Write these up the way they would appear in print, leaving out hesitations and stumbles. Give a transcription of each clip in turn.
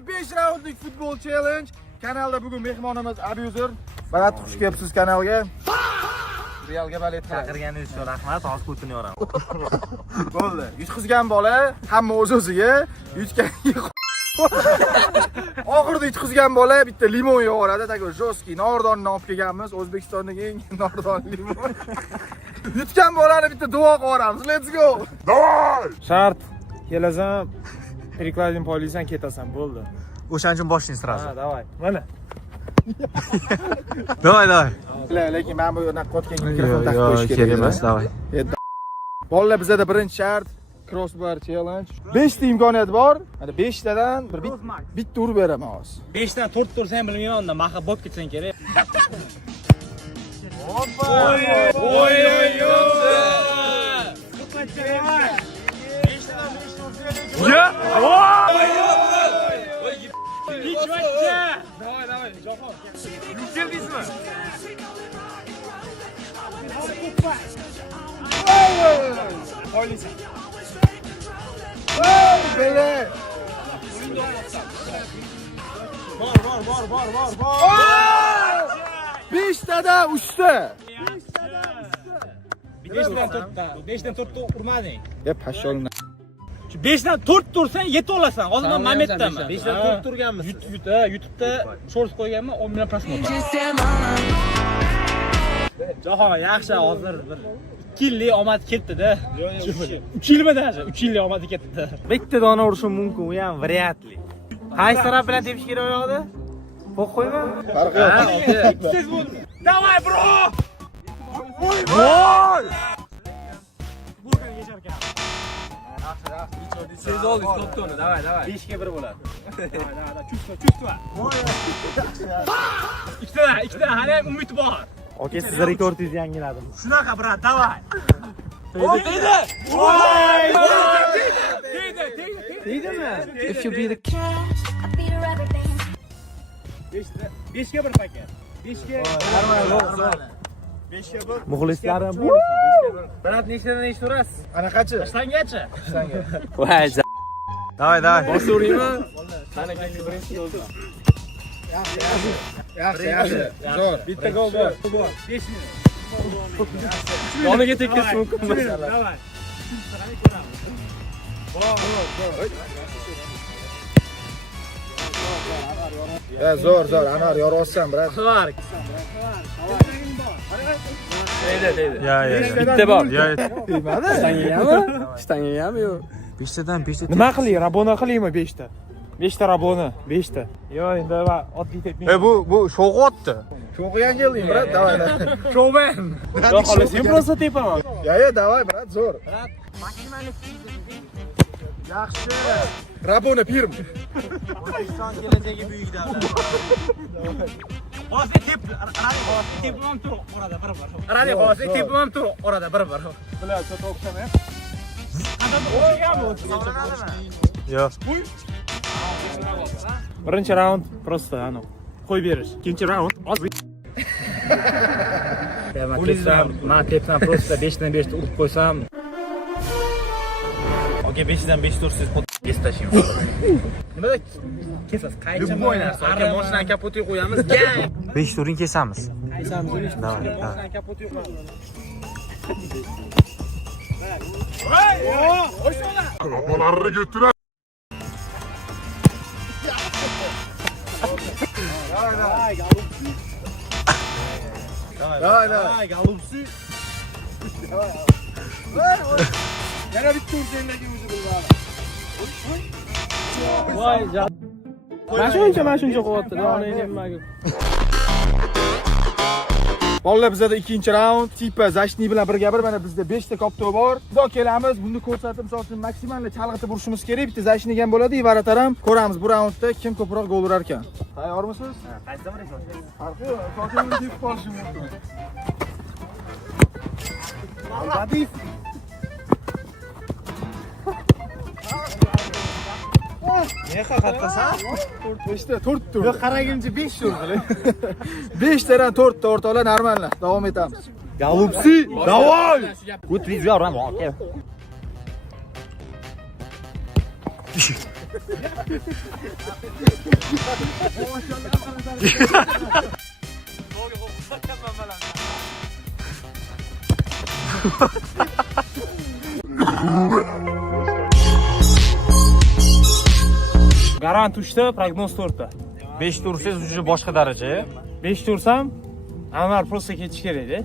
5 raundlik futbol challenge. Kanalda bugun mehmonimiz Abuzer. Barat, xush kelibsiz kanalga. Realga balet chaqirganingiz uchun rahmat. Hozir o'tini yoraman. Bo'ldi. Yutqizgan bola hamma o'z-o'ziga, yutganiga oxirida yutqizgan bola bitta limon yo'g'iradi, takir joski nordonni olib kelganmiz. O'zbekistondagi eng nordon limon. Yutgan bolani bitta duo qilamiz. Let's go. Давай! Shart. Kelasan, перекладин polisan, ketasan, bo'ldi. O'shaning uchun boshlaymiz sразу. Ha, давай. Mana. Давай. Lekin men bu yerdan qotgan mikrofon taqib qo'yish kerak. Kerak emas, давай. Bolalar bizda birinchi shart crossbar challenge. 5 ta imkoniyat bor. Mana 5 tadan bitta urib beraman hozir. 5 dan 4 tursang ham bilmayman, unda maha bo'lib ketsang kerak. Hoppa! Oy. Ya! Hiç vakti. Давай, Jahon. Yükseldingizmi? Oylaysan. Bele! Bor. 5 tada 3 ta. 5 dan 4 ta urmading. Ya pasholni. 5 dan 4 tursang yeta olasan. Hozir men Mametdaman. 5 dan 4 turganmiz. YouTube'da shorts qo'yganman, 10 million prosmotr. Jahon yaxshi, hozir bir 2 yillik omad ketdi-da. 3 yilmi даже? 3 yillik omad ketdi. Bitta dona urishim mumkin, u ham variantli. Qaysi taraf bilan tepish kerak u yoqda? Qo'yma. Farqi yo'q. Siz bo'ldi. Давай, bro! Voy! Bo'lgan yecharkan. Siz oldingiz to'pni, давай. 5 ga 1 bo'ladi. Давай, чувство. Ikkita, hali ham umid bor. Oke, siz rekordingizni yangiladim. Shunaqa, brat, давай. Tegdi. Tegdimi? If you be the 5 ga 1 paket. 5 ga. muxlislarim. Brat, nechtadan nechta urasiz? Anaqachi? 80gacha. Voy, давай. Bosh uraymi? Qani birinchi yo'lda. Yaxshi. Zo'r. Bitta gol bor. 5 minut. Yoniga tekkiz mumkin masalan. Davay. Ya zo'r. Anar yoryapsan, brat. Qilar. Deydi. Ya. Bitta bor. Tegmadi? Shtangami yo'q? 5 tadan 5 ta. Nima qiling? Rabona qilingmi 5 ta? 5 ta rabona, 5 ta. Yo'q, endi oddiy tepmayman. Bu sho'g'otdi. Sho'g'iyan kelding, brat. Davay. Showman. Yo'q, xolos, men просто tepaman. Ya, davay, brat, zo'r. Yaxshi. Rabona firm. O'zbekiston kelajagi buyuk davlat. Hozir tepimam tur orada bir-bir. Qarang, hozir tepimam tur orada bir-bir. Bular chota o'xshamay. Qadam o'xshaganmi? Yo'q. Birinchi raund просто qo'yib berish. Ikkinchi raund hozir. Men tepsam просто 5 dan 5 ta urib qo'ysam. Oke, 5 dan 5 tursiz kes tashlaymiz. Nimada kesasiz? Qaychi o'ynarsiz? Aka mashinaning kapotiga qo'yamiz. 5 turing kesamiz. Kesamiz. Davay. Mashinaning kapotiga qo'yamiz. Kafalarını götüren. Davay. Galupsi. Yana bitta ursangdagi o'zi bilmadi. Voy, mana shuncha qilyapti. Nimaga? Bolalar bizda ikkinchi raund, tipa zashni bilan birga bir, mana bizda 5 ta kopto bor. Xudo kelamiz, buni ko'rsatib, misol uchun maksimalni chalg'itib urishimiz kerak. Bitta zashni ham bo'ladi, varataram. Ko'ramiz bu raundda kim ko'proq gol urar ekan. Tayyormisiz? Qaysi zamon ekan? Farqi yo'q, sochimni tepib qolishim mumkin. Hadis. Ne qaqatdasan? 5 ta 4 tur. Yo'q, qaragimcha 5 urdi. 5 tadan 4 ta o'rtoqlar normallar. Davom etamiz. Galupsi, давай. Good video, Ram. Garant 3 ta, prognoz 4 ta. 5 ta ursangiz уже boshqa daraja. 5 ta ursam, Anvar prosta ketish kerak edi.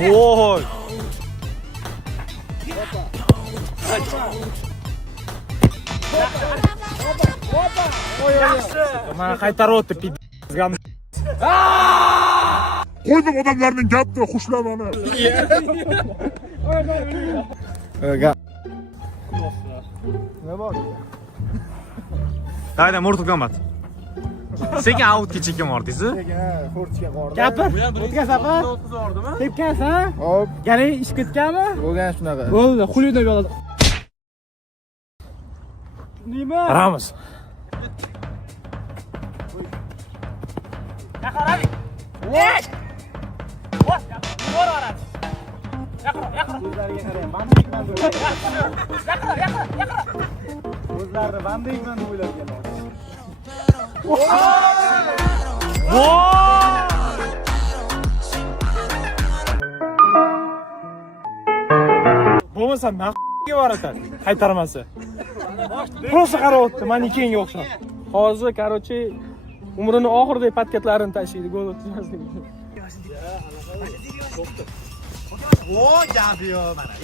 Voy. Mana qaytarib o'tdi pid. Qo'ydim odamlarning gapini, xushlamani. Nima bor? Hayda, Mortal Kombat. Sekin outga chekim ordingiz? Fortga qordi. Gapir. O'tkasaman. Tepkansan? Hop, Gani ish ketganmi? bo'lgan shunaqa. Bo'ldi, xulida bo'ladi. Nima? Ramos. Yaqaradi. Yes! Bor oradi. Yaqir. O'zlariga qarang. Bandikman deb o'ylab. Yaqir. O'zlarini bandikman deb o'ylab keladi. Bo'lmasa naqga bor ekan. Qaytarmasi. Prosta qarab o'tdi, meni keyinga o'xshab. Hozir, короче, umrining oxiridagi patkatlarini tashlaydi, gol o'tkazmaslik. Voy, gabiyo mana.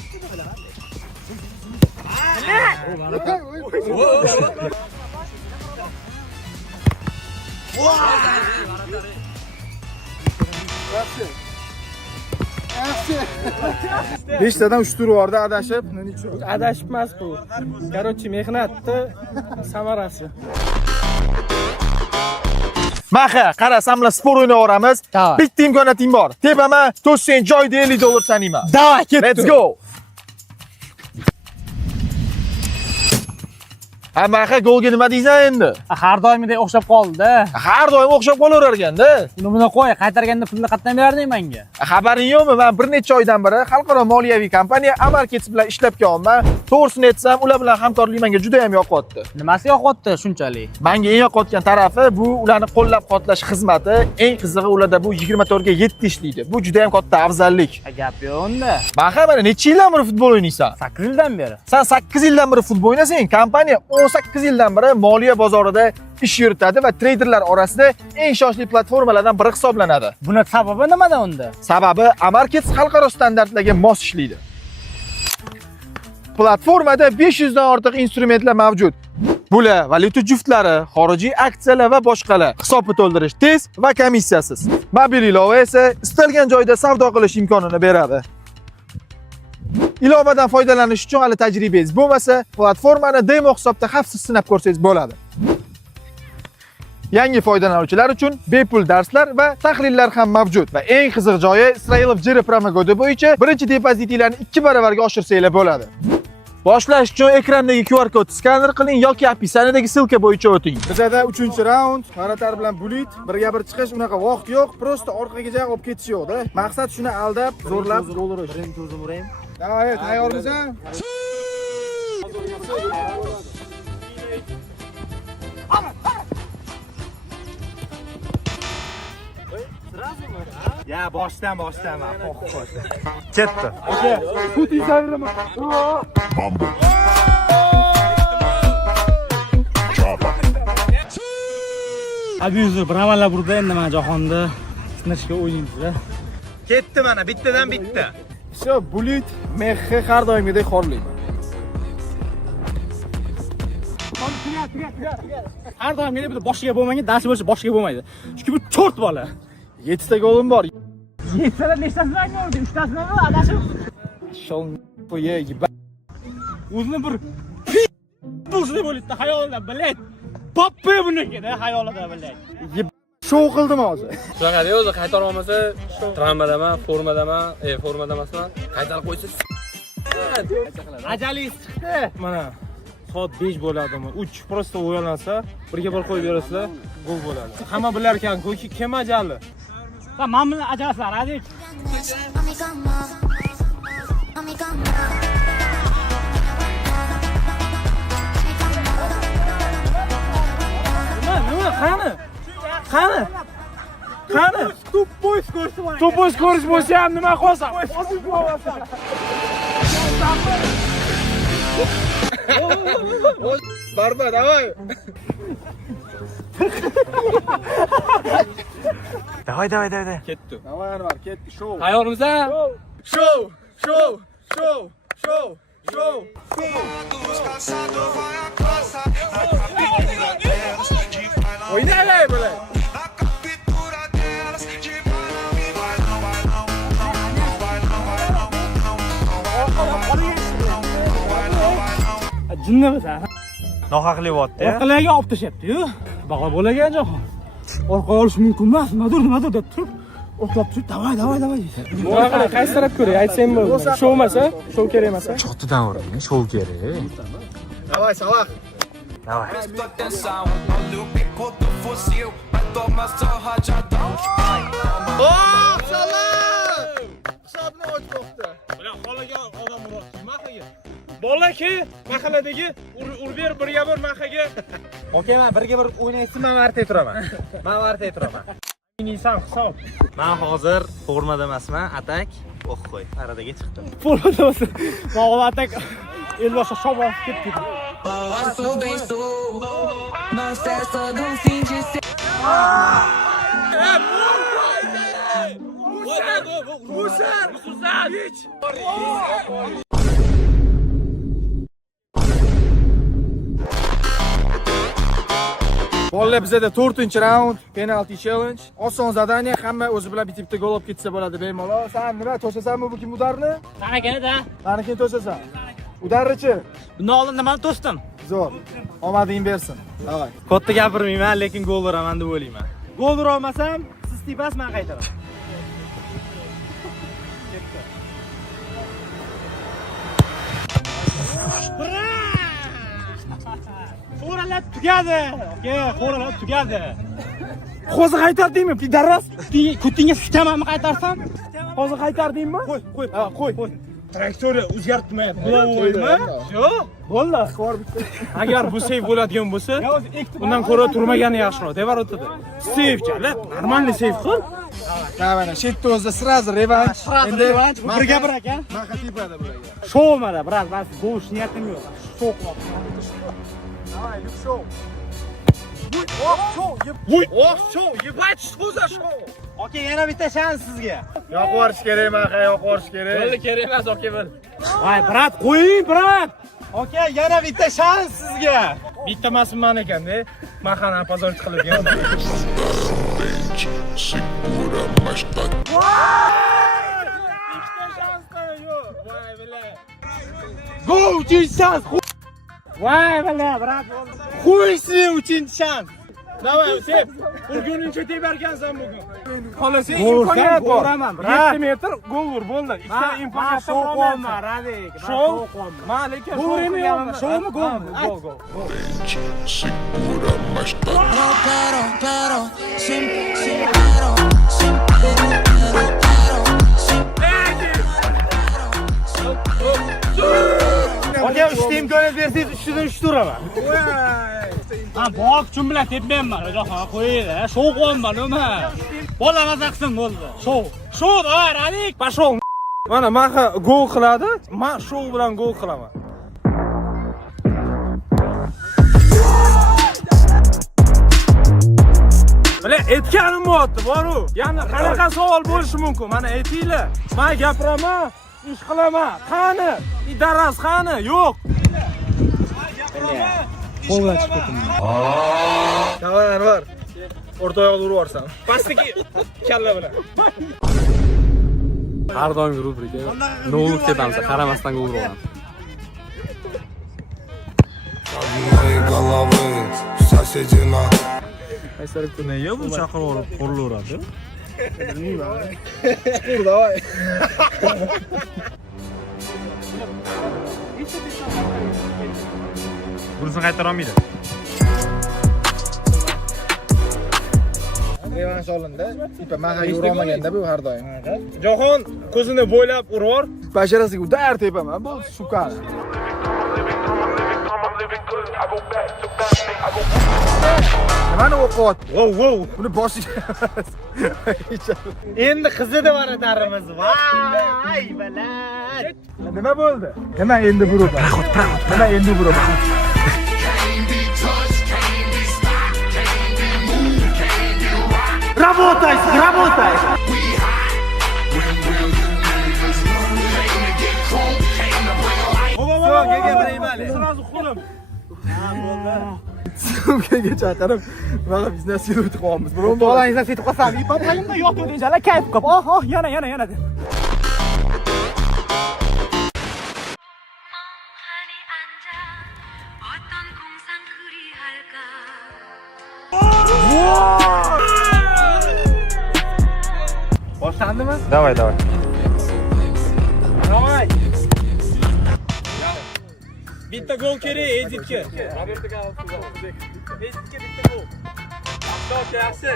Beshtadan 3 tur bordi adashib. Adashibmas bu. Короче, mehnatni samarasi. Maha, qara, samla spor o'ynaveramiz. Bitta imkoniyating bor. Tepaman, to'ssang joyda $50 sanayman. Davay, ketdi. Let's go. Ha, Maha, golga nima deysan endi? Har doimidek o'xshab qoldi-da. Har doim o'xshab qolavergan-da. Buni qo'y, qaytarganda pulni qatdan berarding menga? Xabaring yo'qmi? Men bir necha oydan beri xalqaro moliyaviy kompaniya Amarkets bilan ishlab kelyapman. To'g'risini aytsam, ular bilan hamkorlik menga juda ham yoqyapti. Nimasi yoqyapti shunchalik? Menga eng yoqayotgan tarafi bu ularni qo'llab-quvvatlash xizmati. Eng qizig'i ularda bu 24 ga 7 ishlaydi. Bu juda ham katta afzallik. Gap yo'q unda. Maha, mana necha yildan beri futbol o'ynaysan? 8 yildan beri. Sen 8 yildan beri futbol o'ynasang, kompaniya 18 yildan beri moliya bozorida ish yuritadi va treyderlar orasida eng shoshli platformalardan biri hisoblanadi. Buni sababi nimada unda? Sababi Amarkets xalqaro standartlarga mos ishlaydi. Platformada 500 dan ortiq instrumentlar mavjud. Bular valyuta juftlari, xorijiy aksiyalar va boshqalar. Hisobni to'ldirish tez va komissiyasiz. Mobil ilova esa istalgan joyda savdo qilish imkonini beradi. Ilovadan foydalanish uchun hali tajribangiz bo'lmasa, platformani demo hisobda xavfsiz sinab ko'rsangiz bo'ladi. Yangi foydalanuvchilar uchun bepul darslar va tahlillar ham mavjud va eng qiziq joyi Israilov Jira promokodi bo'yicha birinchi depozitinglarni 2 baravarga oshirsanglar bo'ladi. Boshlash uchun ekrandagi QR kod skaner qiling yoki opisiyanidagi silka bo'yicha o'ting. Bizada 3-raund, G'aratar bilan Bulit birga bir chiqish, unaqa vaqt yo'q, prosta orqaga jaq olib ketish yo'qda. Maqsad shuni aldab, zo'rlab gol urish. Davay, tayyormisan? Ya boshdan. Ketdi. Putin savrama. Bambu. Chapa. Abyuzer bravanlar burada endi mana jahonda sinashga o'ynaymiz-da. Ketdi mana, bittadan bitta. Shu Bulit mexi har doimgidek xorlaydi. Har doim meni bitta boshiga bo'lmagan, dashi bo'lsa boshiga bo'lmaydi. Chunki bu cho'rt bola. 7 ta golim bor. 7 tadan nechtasini aytmaydi? 3 tasini adashib. Shol qo'ye. O'zini bir bo'lsa bo'ladi, xayolida, bilet. Poppa buniki-da, xayolida, bilet. Show qildim hozir. Shunaqada o'zi qaytarib olmasa, travmadaman, formada emasman. Qaytarib qo'ysa Ajalingiz chiqdi. Mana soat 5 bo'ladimi? 3 prosta o'ylansa, birga bir qo'yib berasizlar, gol bo'ladi. Hamma bilar ekan-ku, kim ajali? Va men bilan ajalsizlar, adik. Nima? Qani? Tuppoy ko'rish bo'lsa ham nima qilsam? Barba, давай. Давай. Ketdi. Давай Anvar, ketdi, show. Tayyormisiz? Show. Oynayalay böyle. Jinnimisan? Nohaqli bo'lyapti. Orqalarga olib tashyapti-yu. Bag'la bo'lagan jo'xon. Orqaga olish mumkin emas. Nima deb turib, o'tlab turib, davay. Nima qilay? Qaysi taraf ko'ray? Aytsang bo'ldi. Show emasa, show kerak emasa. Cho'tidan uring, shov kerak. Давай, Salah. Давай. Oh, Salah! Hisobni ochmoqda. Bilan qolagan odam uribdi Maxaga. Bolaki, mahalladagi urib ber birga bir Maxaga. Okey, men birga bir o'ynaysiz, men martay turaman. Minisan hisob. Men hozir formada emasman, atak. Qo'y, aradaga chiqdim. Formada bo'lsa, ma'lum atak Elbosh shov olib ketdi. Bolalar bizda 4-raund, penalty challenge. Oson zadaniya, hamma o'zi bilan bitta gol olib ketsa bo'ladi bemalol. Sen nima to'sasanmi bu kim udarni? Qanaqada? Qanaqani to'sasan? Udarrichi. Bundan oldin nimani to'sdim? Zo'r. Omading bersin. Davay. Katta gapirmayman, lekin gol uraman deb o'ylayman. Gol ura olmasam, siz tepasiz, men qaytaraman. Xo'ralar tugadi. Xo'ralar tugadi. Hozir qaytardingmi? Pidaras. Kutingga sikamanmi qaytarsam? Hozir qaytardingmi? Qo'y. Traktoriya o'zgartmayapti. Bo'ldimi? Yo'q. Bo'ldi. Agar bu seyf bo'ladigan bo'lsa, undan ko'ra turmagani yaxshiroq. Devar o'tadi. Seyf chalib, normalniy seyf qil. Mana shu yerda o'zi sразу revansh. Endi birga bir aka. Maxa tepada bularga. Showmada, biroz bas bo'sh niyatim yo'q. Show qilyapman. Давай, Люк, шоу. Show, ебать, что за show? Okey, yana bitta shans sizga. Yo'q borish kerak, Maxa, yo'q borish kerak. Bo'ldi, kerak emas, okey bil. Voy, brat, qo'ying, brat. Okey, yana bitta shans sizga. Bitta emas men ekan-da. Maxani opozorlik qilib keldim. Segura mais tá. Bitta shansda yo'q. Voy, bila. Go, uchinchi shans. Voy, bila, brat. Qo'ysi uchinchi shans. Davay, sep. Urguningcha tebarkansan bugun. Xolasang imkoniyat bor. 7 metr gol ur, bo'ldi. Ikkita imkoniyat qo'yma, Radik. Show. Men lekin showmi golmi? Gol. Segura mais tá. Aka, 3ta imkoniyat bersangiz, 3tadan 3 uraman. Ha, bok uchun bilan tepmayman, Rajoxon, qo'yingda. Show qilyapman, nima? Bola maza qilsin, bo'ldi. Show, davay, Radik. Pashol. Mana Maxa gol qiladi, men show bilan gol qilaman. Mana aytganim bo'lyapti, boru. Yana qanaqa savol bo'lishi mumkin? Mana aytinglar. Men gapiraman, ish qilaman. Qani? Idaras qani? Yo'q. Qo'lga chiqib ketdim. Davay, Anvar. O'rta oyoqni urib yuborsan. Pastdagi kalla bilan. Har doimgi rubrika. Nolib ketamiz, qaramasdan gol uraman. Моей головы соседина. Nega bu chaqirib olib qurilaveradi? Chuqur, davay. Bunisini qaytara olmaydi. Revansh olindi. Tipa Maxa yurolmaganda bu har doim. Jahon ko'zini bo'ylab urib, basharasiga udar tepaman. Bu sukar. Nimani o'qiyapti? Wow. Buni boshiga. Endi qizidi baratarimiz. Voy, balat. Nima bo'ldi? Nima endi burib? Nima endi burib? Работай. Sразу qo'lim. Sumkaga chaqirib, mana biznes yurib qo'yamiz. Biron Bolangizdan setib qolsam, ipotagimda yotib jala kayf qilib. Oh, yana deb. 멍하니 앉아 어떤 공상 그리할까 Boshlandimi? Davay. Davay. Bitta gol kerak Editga. Editga bitta gol. Aftok yaxshi.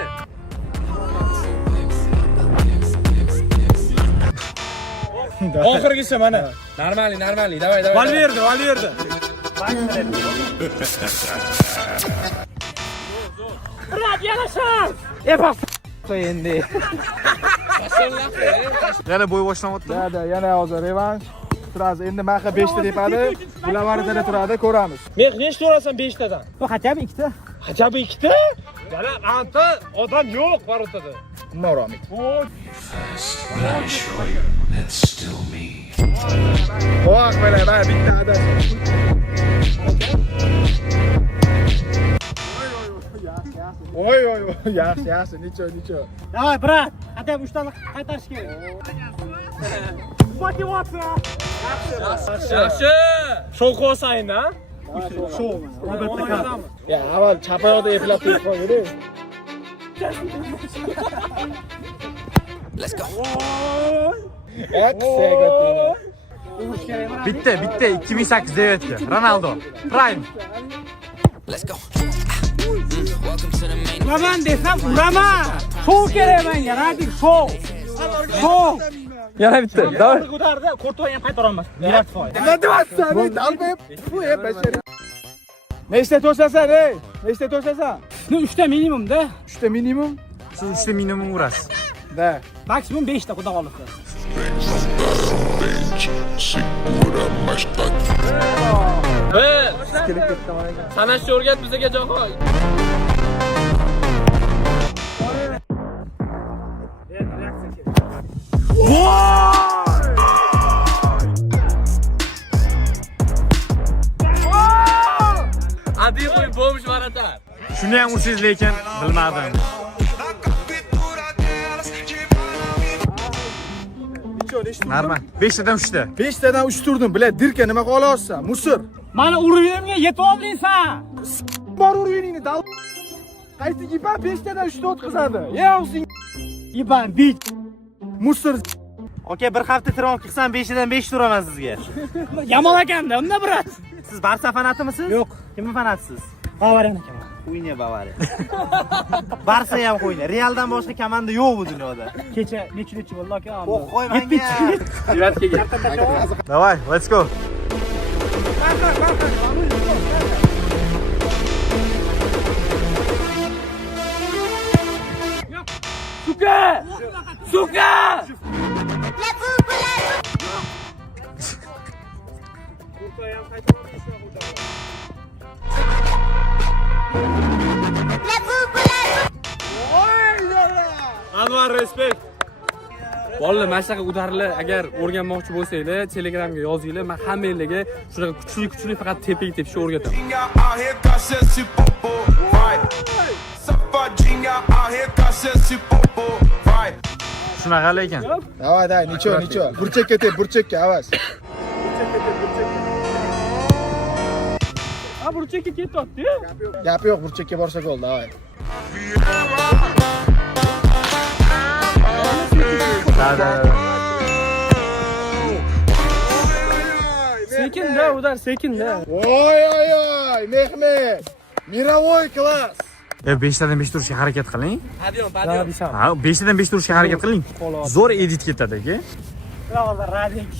Oxirgisi mana. Нормальный, давай. Valverde. Rad yana shans. Bas. Endi. Yana bo'y boshlanyapti. yana hozir revansh. Turamiz. Endi Maxa 5 ta tepadi. Bular varida turadi, ko'ramiz. Men nechta urasan 5 tadan? Bu хотя бы 2 ta. Хотя бы 2 ta? Jala, anta odam yo'q varotada. Nima uramiz? Voq, mana bitta adad. Oy, yaxshi, necha. Давай, брат. Хотя бы 3 tani qaytarish kerak. Motivatsiya. Yaxshi. Show qo'ysayin, ha? Show. Albatta. Ya, avval chap oyoqda eplab qo'yib qo'ying. Let's go. Bitta 2008 deyapti. Ronaldo. Prime. Uraman desam uraman. Show kerak menga, radik show. Yana bitta. Davay. Ko'tardi, Courtois ham qaytara olmas. Direkt foy. Nima deyapsan? Dalbeb. Bu bashar. Nechta to'shasan, ey? Nechta to'shasan? 3 ta minimum-da. 3 ta minimum. Siz 3 ta minimum urasiz. Da. Maksimum 5 ta xudo qolibdi. Segura mais tarde. Sanashni o'rgat bizga Jahon. Adi qo'y bomsh varata. Shuni ham ursiz lekin bilmadim. Normal. 5 tadan 3 ta. 5 tadan 3 turdim. Bilat, dirka nima qolyapsan? Musir. Mana uruvimga yetib oldingsan. Bor uruvingni dal. Qaysi gipa 5 tadan 3 ta o'tkazadi. Yevsing. Iban bit. Musir. Aka, bir hafta tron qilsam 5 tadan 5 turaman sizga. Yomon ekanda, unda brat. Siz Barsa fanatimisiz? Yo'q. Kimni fanatisiz? Bavariyan ekan. O'yna Bavariya. Barsa ham qo'yna. Realdan boshqa komanda yo'q bu dunyoda. Kecha necha bo'ldi aka? Qo'y menga. Давай, let's go. Suka! Anvar respekt. Bolalar mana shunaqa udarlar agar o'rganmoqchi bo'lsanglar, Telegramga yozinglar. Men hammanglarga shunaqa kuchli faqat tepaga tepishni o'rgataman. Arregaça esse popo, vai. Safadinha, arregaça esse popo, vai. Shunaqa lekin. Davay, necha. Burchakka tep, burchakka avaz. Ha, burchakka ketyapti. Gapi yo'q, burchakka borsa gol, davay. Da. Sekin-da, udar sekin-da. Voy, Mehmet. Mirovoy klass. 5 tadan 5 turishga harakat qiling. Nima desam? Ha, 5 tadan 5 turishga harakat qiling. Zo'r edit ketadi aka. Hozir radik.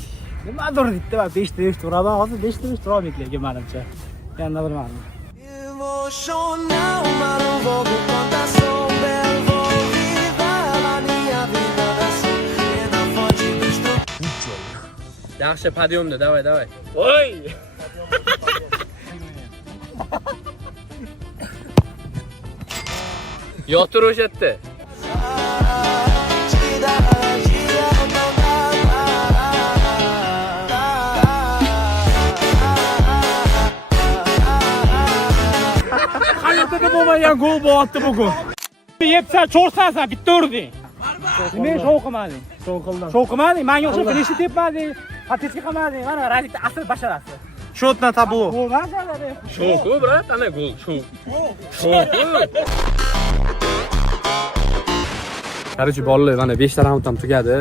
Nimadir deydi va 5 ta 5 ta uradi. Hozir 5 ta 5 ta urolmaydi lekin menimcha. Yana bilmadim. Yaxshi, podyomda, davay. Voy! Yotir o'sha yerda. Hayotda bo'lmagan gol bo'lyapti bugun. Yetsa cho'rsasan bitta urding. Men shov qilmading. Shov qilmading. Menga o'xshab finishni tepmading. Patechka qilmading. Mana Radikda asl basharasi. Shotna tabu. Bo'lmaz. Shoku, brat, ana gol, shoku. Qarachi bolalar, mana 5 ta raund ham tugadi.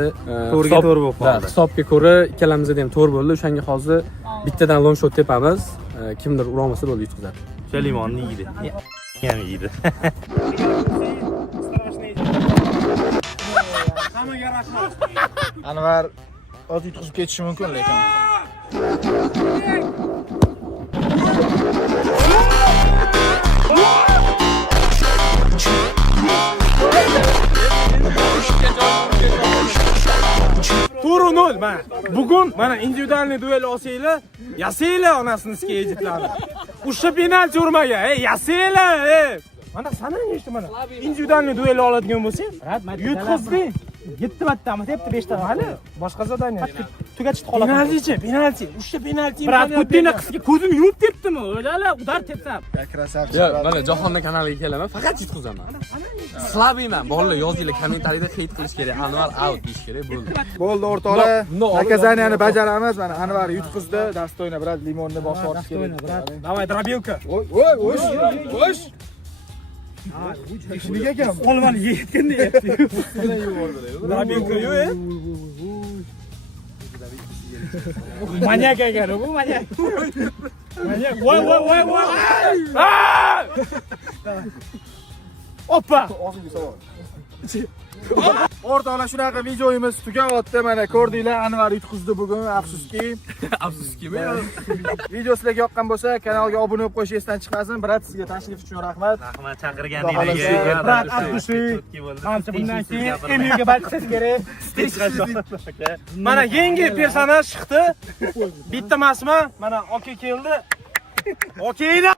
To'rga to'g'ri bo'lib qoldi. Hisobga ko'ra ikkalamizda ham to'g'ri bo'ldi. O'shanga hozir bittadan long shot tepamiz. Kimdir ura olmasa bo'ldi yutqizadi. O'sha limonni yeydi. Ham yeydi. Anvar o'z yutqizib ketishi mumkin lekin. To'g'ri nol mana. Bugun mana individualniy duel olsanglar, yasanglar onasini yigitlarni. O'sha penalti urmagan, yasanglar, Mana sana nechta mana? Individualniy duel oladigan bo'lsang, yutqizding. 7 martami, tepdi 5 ta. Hali boshqa zadaniya. Tugatishni qolaman. Penalti. O'sha penalti. Brat, Putinni qizga ko'zini yumib tepdimi? O'yla, udar tepsam. Krasavchi. Yo, mana jahonning kanaliga kelaman, faqat yutqizaman. Slabiyman. Bolalar yozinglar kommentariyada hate qilish kerak. Anvar out deyish kerak, bo'ldi. Bo'ldi o'rtoqlar. Naказаниyani bajaramiz. Mana Anvar yutqizdi. Dastoyna brat limonni boshqa olish kerak. Давай, дробилка. Voy. Shuniga ekan. Olmani yetganda yetdi. Dробилка yo'q. Manyak ekan bu, manyak. Voy. Oppa. O'rtoqlar, shunaqa videoyimiz tugayapti. Mana ko'rdinglar, Anvar yutqizdi bugun, afsuski. Afsuskimi? Video sizlarga yoqqan bo'lsa, kanalga obuna bo'lib qo'yish esdan chiqmasin. Brat, sizga tashrif uchun rahmat. Rahmat chaqirganingiz. Brat, afsuski. Manimcha bundan keyin MUga barchasi kerak. Mana yangi personaj chiqdi. Bitta emasmi? Mana Oke keldi. Okeyda